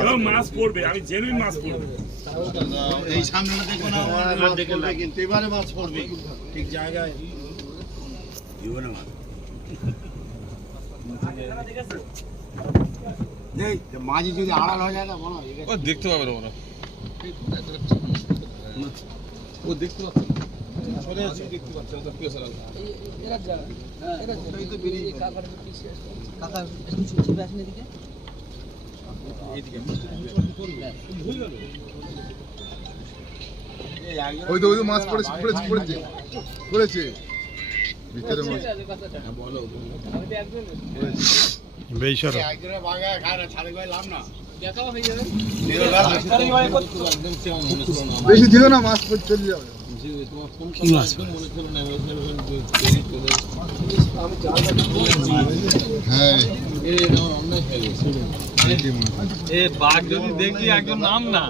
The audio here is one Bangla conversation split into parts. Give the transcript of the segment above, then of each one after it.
এবং মাছ পড়বে আমি জেনুইন মাছ পড়বে এই সামনেটা দেখো না পড়বে কিন্তু এবারে মাছ পড়বে ঠিক জায়গায়। এই মাঝি যদি আড়াল হয়ে যায় না বলো দেখতে পাবে না ওরা। ও দেখতে পাচ্ছে। না। সরে আছে, দেখতে পাচ্ছে না, তার পেছনে আছে। ওই তো ওই তো মাছ পড়েছে পড়েছে পড়েছে পড়েছে। ভিতরে মাছ। বেইসরা। একজনের বাগায় খায় না ছাড়ে লাভ না বেশি দিও না মাছ পড়ে চলে যাবে। হ্যাঁ। এ বাঘ যদি দেখি একজন নাম না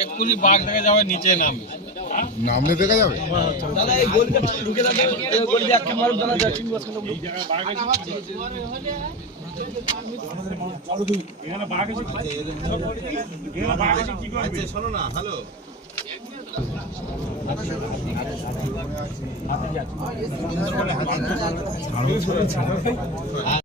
এক্ষুনি বাঘ দেখা যাবে নিচে নামবে নামলে দেখা যাবে? এখানে বাঘ এসে এখানে বাঘ এসে কি করবে? শোনো না হ্যালো 啊